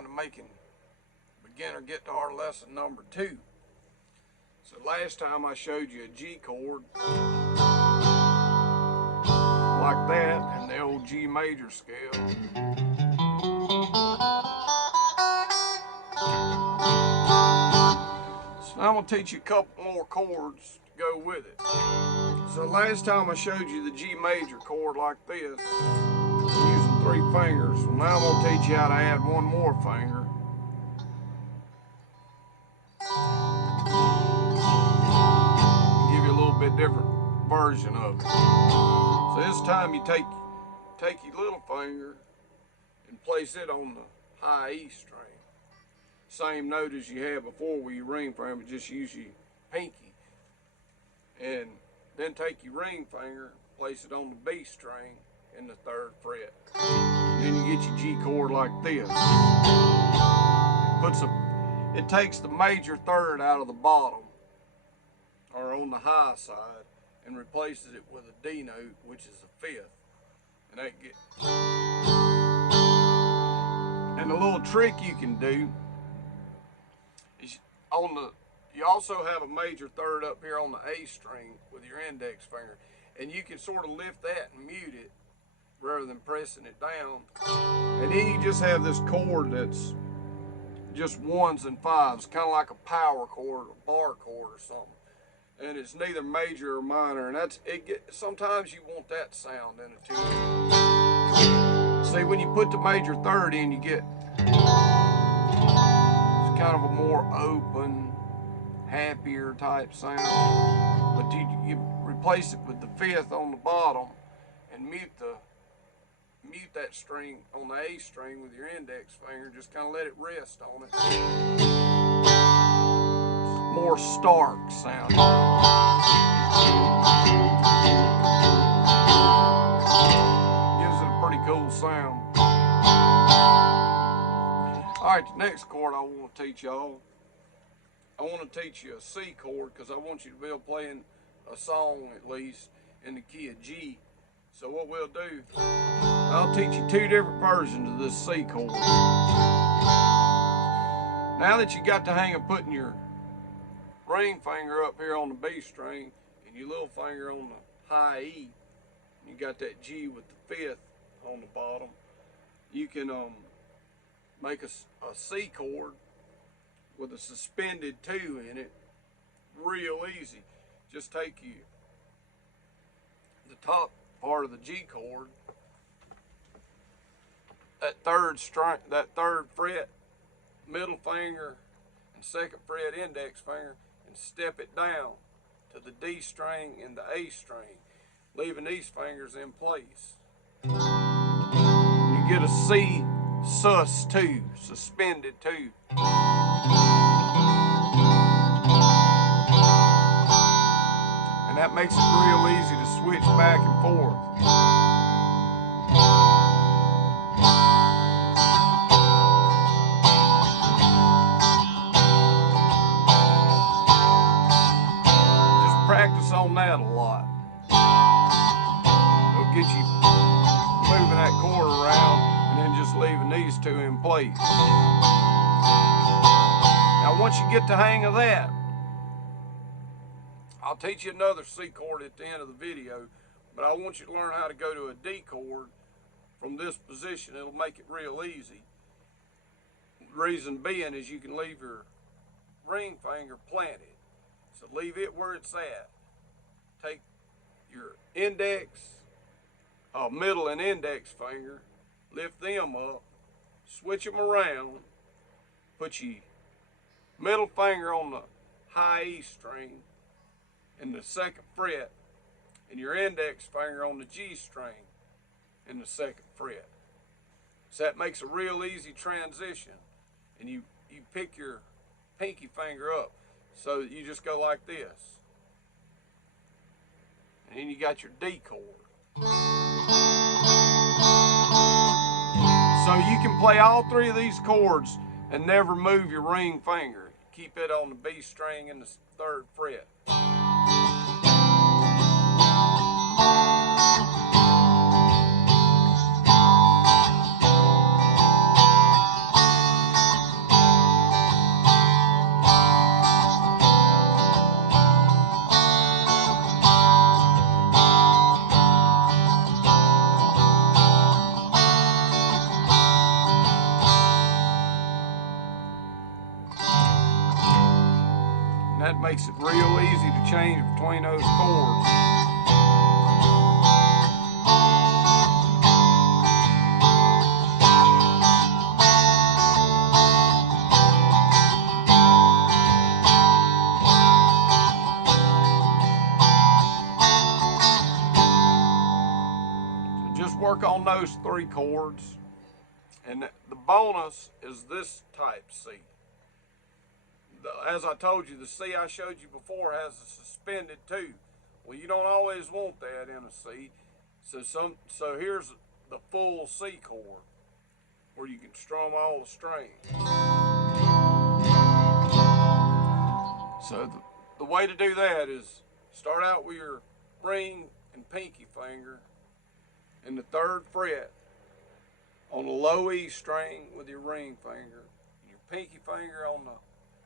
down to making beginner guitar lesson number 2. So last time I showed you a G chord like that in the old G major scale. So now I'm going to teach you a couple more chords to go with it. So last time I showed you the G major chord like this, using 3 fingers. Well, now I'm going to teach you how to add one more finger. Give you a little bit different version of it. So this time you take your little finger and place it on the high E string. Same note as you had before with your ring finger, but just use your pinky. And then take your ring finger, place it on the B string in the 3rd fret. Then you get your G chord like this. It takes the major 3rd out of the bottom, or on the high side, and replaces it with a D note, which is the 5th. And a little trick you can do is you also have a major 3rd up here on the A string with your index finger, and you can sort of lift that and mute it rather than pressing it down. And then you just have this chord that's just 1s and 5s, kind of like a power chord, a bar chord or something. And it's neither major or minor, and sometimes you want that sound in it too. See, when you put the major 3rd in, you get it's kind of a more open, happier type sound. But you replace it with the 5th on the bottom and mute that string on the A string with your index finger. Just kind of let it rest on it. More stark sound. Gives it a pretty cool sound. Alright, the next chord I want to teach y'all, I want to teach you a C chord, because I want you to be able to play a song at least in the key of G. So what we'll do, I'll teach you 2 different versions of this C chord. Now that you got the hang of putting your ring finger up here on the B string and your little finger on the high E, and you got that G with the 5th on the bottom, you can make a C chord with a suspended 2 in it real easy. Just take the top part of the G chord, that 3rd fret, middle finger and 2nd fret index finger, and step it down to the D string and the A string, leaving these fingers in place. You get a C sus2, suspended 2. And that makes it real easy to switch back and forth. Practice on that a lot. It'll get you moving that chord around and then just leaving these 2 in place. Now once you get the hang of that, I'll teach you another C chord at the end of the video, but I want you to learn how to go to a D chord from this position. It'll make it real easy. The reason being is you can leave your ring finger planted. So leave it where it's at. Take your middle and index finger, lift them up, switch them around, put your middle finger on the high E string in the 2nd fret, and your index finger on the G string in the 2nd fret. So that makes a real easy transition. And you pick your pinky finger up. So you just go like this. And then you got your D chord. So you can play all 3 of these chords and never move your ring finger. Keep it on the B string in the 3rd fret. That makes it real easy to change between those chords. So just work on those 3 chords. And the bonus is this type C. As I told you, the C I showed you before has a suspended 2. Well, you don't always want that in a C. So here's the full C chord where you can strum all the strings. So the way to do that is start out with your ring and pinky finger in the 3rd fret on the low E string with your ring finger, your pinky finger on the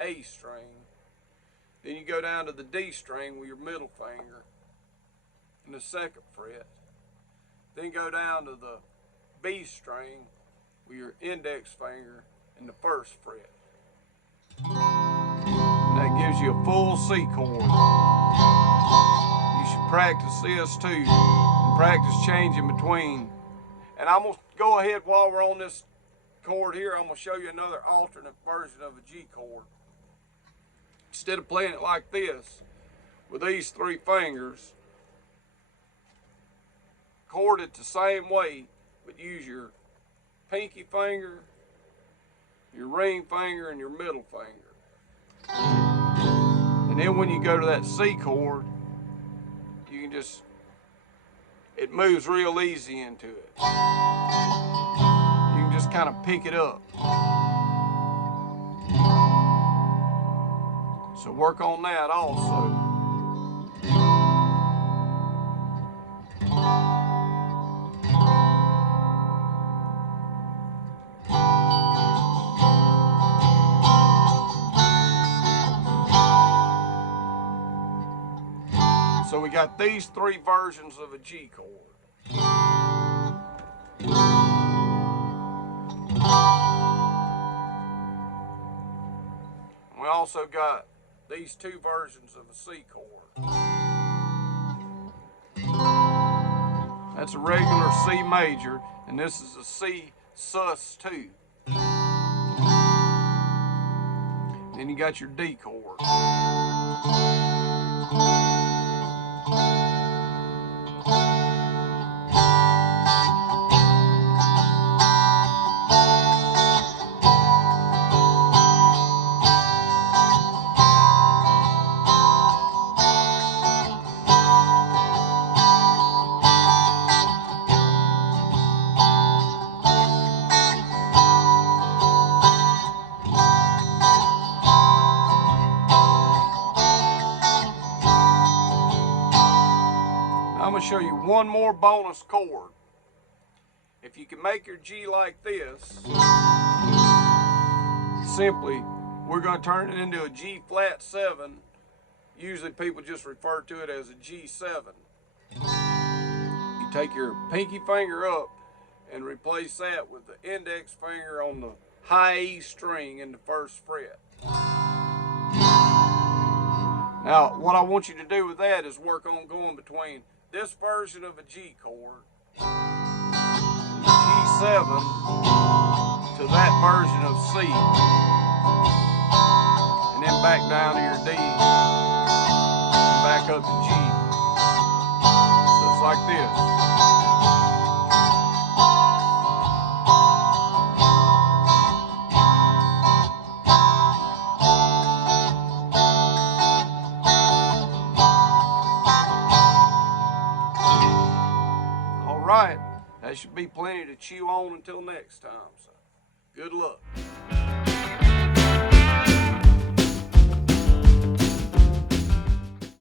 A string. Then you go down to the D string with your middle finger in the 2nd fret. Then go down to the B string with your index finger in the 1st fret. And that gives you a full C chord. You should practice this too, and practice changing between. And I'm going to go ahead while we're on this chord here, I'm going to show you another alternate version of a G chord. Instead of playing it like this, with these 3 fingers, chord it the same way, but use your pinky finger, your ring finger, and your middle finger. And then when you go to that C chord, you can just, it moves real easy into it. You can just kind of pick it up. So work on that also. So we got these 3 versions of a G chord. We also got these 2 versions of a C chord. That's a regular C major, and this is a C sus2. Then you got your D chord. I'm going to show you one more bonus chord. If you can make your G like this, simply, we're going to turn it into a G flat 7. Usually people just refer to it as a G7. You take your pinky finger up and replace that with the index finger on the high E string in the 1st fret. Now, what I want you to do with that is work on going between this version of a G chord, G7, to that version of C, and then back down to your D, and back up to G. So it's like this. Right, that should be plenty to chew on until next time. So, good luck.